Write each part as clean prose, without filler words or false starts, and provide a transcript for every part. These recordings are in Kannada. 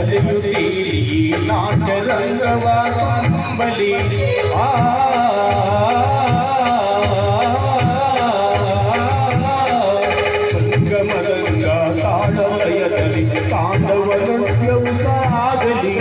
ಕಲಿಯುತ್ತೀರಿ ನಾಟ್ಯರಂಗವ ಕಂಬಲಿ ಸಂಗಮದಂಗ ತಾಳಲಯದಲ್ಲಿ ತಾಂಡವ ನೃತ್ಯವು ಸಾಗಲಿ.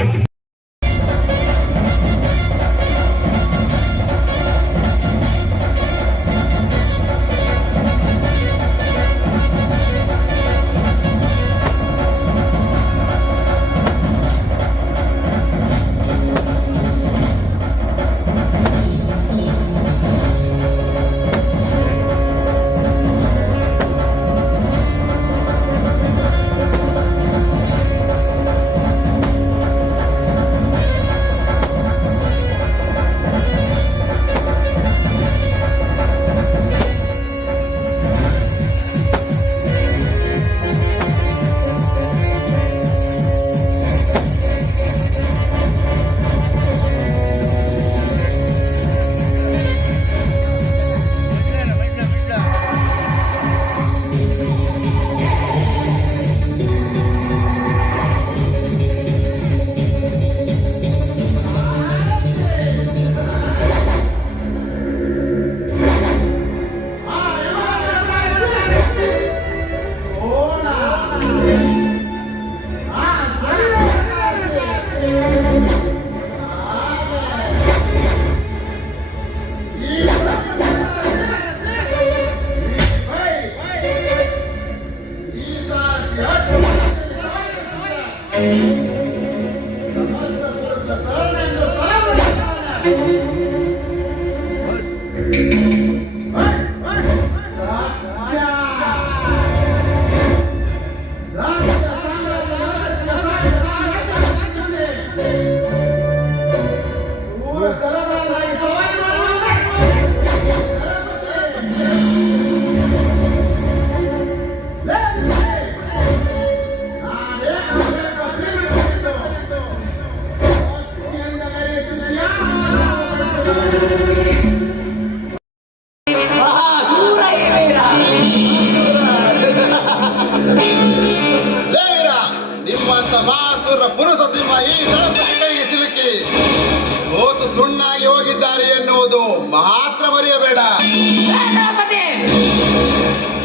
ಸುಣ್ಣಾಗಿ ಹೋಗಿದ್ದಾರೆ ಎನ್ನುವುದು ಮಾತ್ರ ಮರೆಯಬೇಡ.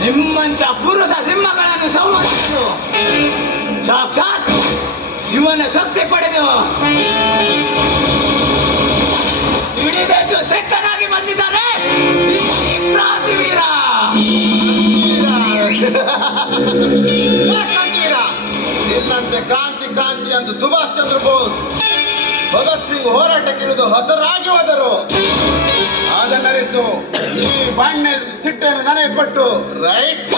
ನಿಮ್ಮಂತ ಪುರುಷ ಸಿಂಹಗಳನ್ನು ಸಂಹರಿಸಲು ಸಾಕ್ಷಾತ್ ಶಿವನ ಶಕ್ತಿ ಪಡೆದು ಹಿಡಿದೆದ್ದು ಸಿದ್ಧನಾಗಿ ಬಂದಿದ್ದಾರೆ ಕ್ರಾಂತಿವೀರ. ಕ್ರಾಂತಿವೀರ ನಿನ್ನಂತೆ ಕ್ರಾಂತಿ ಕ್ರಾಂತಿ ಎಂದು ಸುಭಾಷ್ ಚಂದ್ರ ಬೋಸ್ ಭಗತ್ ಸಿಂಗ್ ಹೋರಾಟಕ್ಕಿಳಿದು ಹತರಾಗಿ ಹೋದರು. ಅದನ್ನರಿತು ಈ ಬಾಣ್ಯ ಚಿಟ್ಟೆಯನ್ನು ನನಗೆ ಕೊಟ್ಟು ರೈಟ್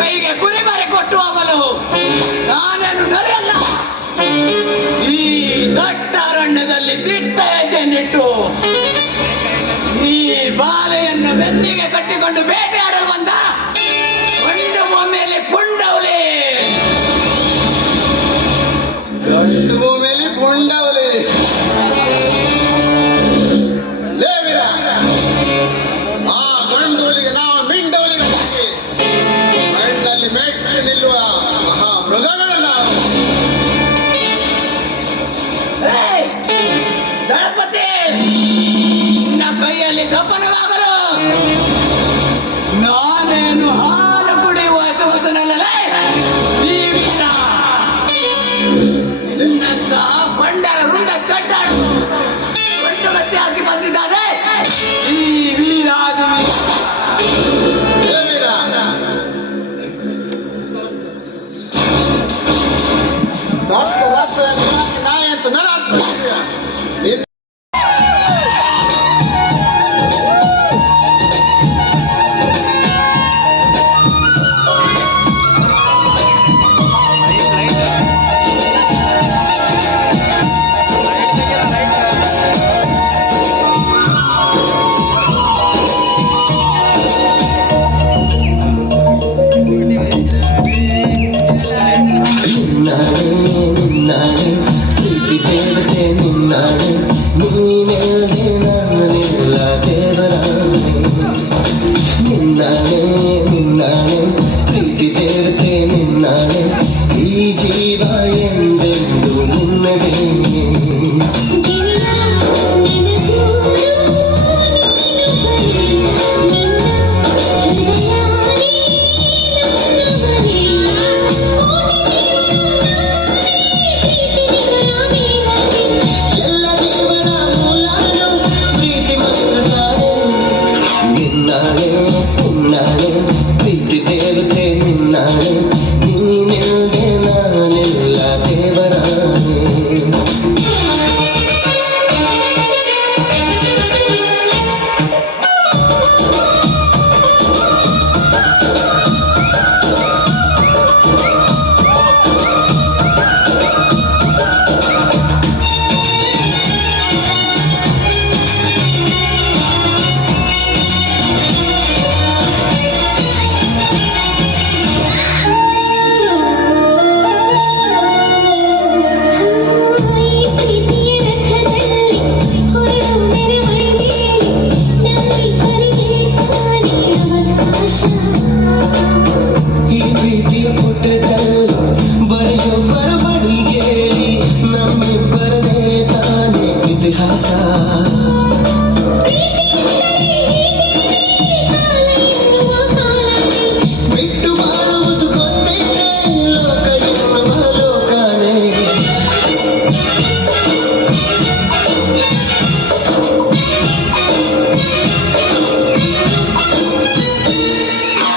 ಕೈಗೆ ಕುರಿಮರಿ ಕೊಟ್ಟು ಹೋಗಲು ನಾನೇನು ನಡೆಯಲ್ಲ. ಈ ದಟ್ಟ ಅರಣ್ಯದಲ್ಲಿ ದಿಟ್ಟ ಹೆಜ್ಜೆಯನ್ನಿಟ್ಟು ಈ ಬಾಲೆಯನ್ನು ಬೆನ್ನಿಗೆ ಕಟ್ಟಿಕೊಂಡು ಬೇಟೆಯಾಡಲು ಬಂದ ಗಂಡು ಭೂಮಿಯಲ್ಲಿ ಪುಂಡವಲಿ. ಗಂಡು ಭೂಮಿಯಲ್ಲಿ ಪುಂಡವಲಿ ಲೇವಿರ ಆ ಗಂಡುವಲಿಗೆ ನಾವು ಮಿಂಡವಲಿಗಾಗಿ ಮಣ್ಣಲ್ಲಿ ಮೇಟ್ಟಿ ನಿಲ್ಲುವ ಮಹಾ ಮೃಗಗಳು ನಾವು. ದಳಪತಿ ಕೈಯಲ್ಲಿ ದಪ್ಪನವಾಗಲು ನಾನೇನು ಹಾಲು ಕುಡಿಯುವ ಹೊಸನಲ್ಲೇ ಈ ವೀರ ನಿನ್ನಂತ ಬಂಡರ ರುಂಡ ಚಡ್ಡಾಡಲು ಗಂಟು ಹಾಕಿ ಬಂದಿದ್ದಾರೆ ಈ ವೀರ. ನಾಯಿ ಅಂತ ನರ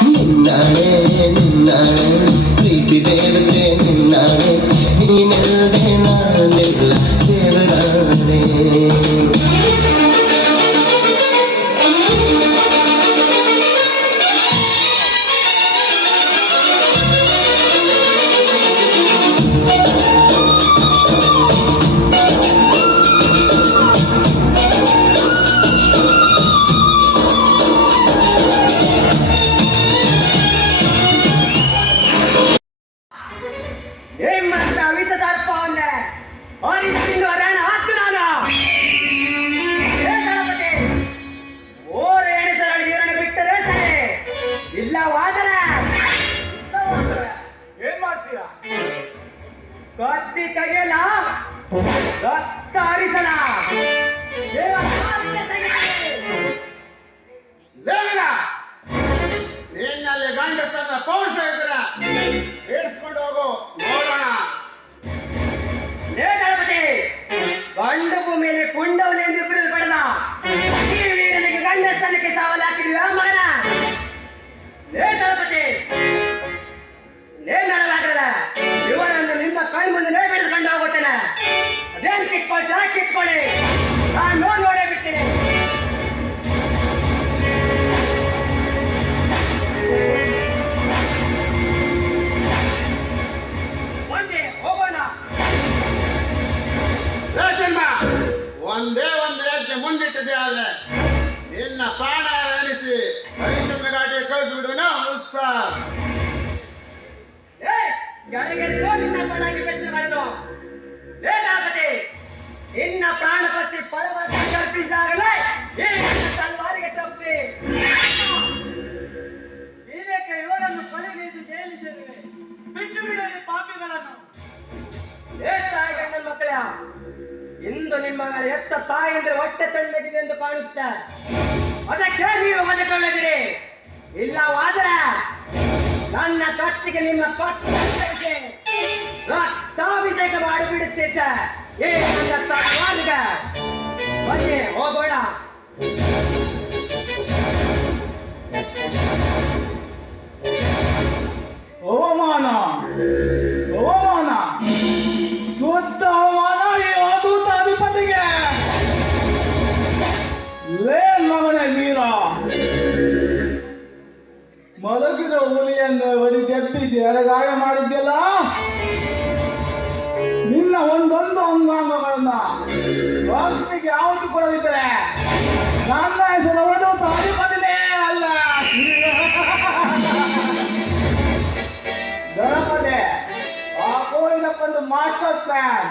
ನಿನ್ನಾಣೆ ನಿನ್ನಾಣೆ ಪ್ರೀತಿ ದೇವತೆ ನಿನ್ನಾಣೆ ನೀನೆಲ್ಲದೆ ನಾನೆಲ್ಲ ದೇವರಾಣೆ ಏನ್ ಮಾಡ್ತಾ ವಿಷದರ್ಪ ಅವನ್ನೇ ಹರಿಸಿಂದು ಹರಣ ಹಾಕ್ತು ನಾನು ಗಣಪತಿ ಓರ ಎಣಿಸಲು ನೀರನ್ನು ಬಿಟ್ಟರೆ ಸರಿ ಇಲ್ಲವಾದರೆ ಏನ್ ಮಾಡ್ತೀರ ಕತ್ತಿ ತೆಗೆಯಲ ರಕ್ತ ಹರಿಸಲ ನಿನ್ನಲ್ಲಿ ಗಂಡಸರ ಪೌರುಷ ಇದ್ರ ಏರ್ಸ್ಕೊಂಡು ಹೋಗು ನೋಡೋಣ. ಲೇ ಗಣಪತಿ ಗಂಡು ಭೂಮಿಯಲ್ಲಿ ಕುಂಡವನೆಂದು ಬಿರುದು ಪಡೆದ ಈ ವೀರನಿಗೆ ಗಂಡಸ್ತನಕ್ಕೆ ಸವಾಲು ಹಾಕಿದ್ವಿ ಮಗನ. ಲೇ ಗಣಪತಿ ಲೇ ನನಗಾಗಲ್ಲ ಇವರನ್ನು ನಿಮ್ಮ ಕೈ ಮುಂದೆ ಬಿಡಿಸ್ಕೊಂಡು ಹೋಗುತ್ತೇನೆ. ಅದೇನು ಕಿತ್ಕೊಳ್ಳಿ ನಾನು ನೋಡೇ ಬಿಡ್ತೀನಿ. ಹೋಗೋಣ. ಒಂದೇ ಒಂದು ಹೆಜ್ಜೆ ಮುಂದಿಟ್ಟಿದೆ ಆದ್ರೆ ನಿನ್ನ ಪ್ರಾಣ ಎನಿಸಿ ಹರಿಶ್ಚಂದ್ರ ಘಾಟಿಗೆ ಕಳಿಸ್ಬಿಡುವನ ಉತ್ಸಾಹ. ನಿನ್ನ ಪಣಾಗಿ ಬೆಚ್ಚ ಮಾಡಿದ್ರು ಲೇ ಗಣಪತಿ ನಿನ್ನ ಪ್ರಾಣ ಪತ್ತಿ ಪರವಾಗಿ ಕಲ್ಪಿಸಾಗಲೇ ಈ ತಲ್ವಾರಿಗೆ ತಪ್ಪಿ ಇದಕ್ಕೆ ಇವರನ್ನು ಕೊಲೆಗೈದು ಜೈಲು ಸೇರಿವೆ. ಬಿಟ್ಟು ಬಿಡಲಿ ಪಾಪಿಗಳನ್ನು. ಏ ತಾಯಿ ಗಂಡನ ಮಕ್ಕಳ ಇಂದು ನಿಮ್ಮ ಎತ್ತ ತಾಯಿ ಅಂದ್ರೆ ಹೊಟ್ಟೆ ತಣ್ಣಗಿದೆ ಎಂದು ಕಾಣಿಸುತ್ತೆ. ಅದಕ್ಕೆ ನೀವು ಮನೆಕೊಳ್ಳದಿರಿ. ಇಲ್ಲವಾದರೆ ನನ್ನ ಕತ್ತಿಗೆ ನಿಮ್ಮ ಕತ್ತಿಗೆ ರಕ್ತಾಭಿಷೇಕ ಮಾಡಿಬಿಡುತ್ತಿದ್ದ ಏ ನನ್ನ ತಲ್ವಾರಿಗೆ. ಬನ್ನಿ ಹೋಗೋಣ. ಅವಮಾನ ಅವಮಾನ ಶುದ್ಧ ಅವಮಾನ ಈ ಅವಧೂತ ಅಧಿಪತಿಗೆ. ಲೇ ಮಗನೇ ವೀರ, ಮಲಗಿರೋ ಹುಲಿಯನ್ನು ಹೊಡಿದೆಬ್ಬಿಸಿ ಎಡಗಾಯ ಮಾಡಿದ್ಯಲ್ಲ. ನಿನ್ನ ಒಂದೊಂದು ಅಂಗಾಂಗಗಳನ್ನ ಭಕ್ತಿಗೆ ಯಾವುದು ಕೊಡದಿದ್ದರೆ ನನ್ನ ಹೆಸರು ಅವಧೂತ ಅಧಿಪತಿನೇ ಅಲ್ಲ. ಗಣಪತಿ ಆ ಕೋರಿನಕ್ಕೊಂದು ಮಾಸ್ಟರ್ ಪ್ಲಾನ್.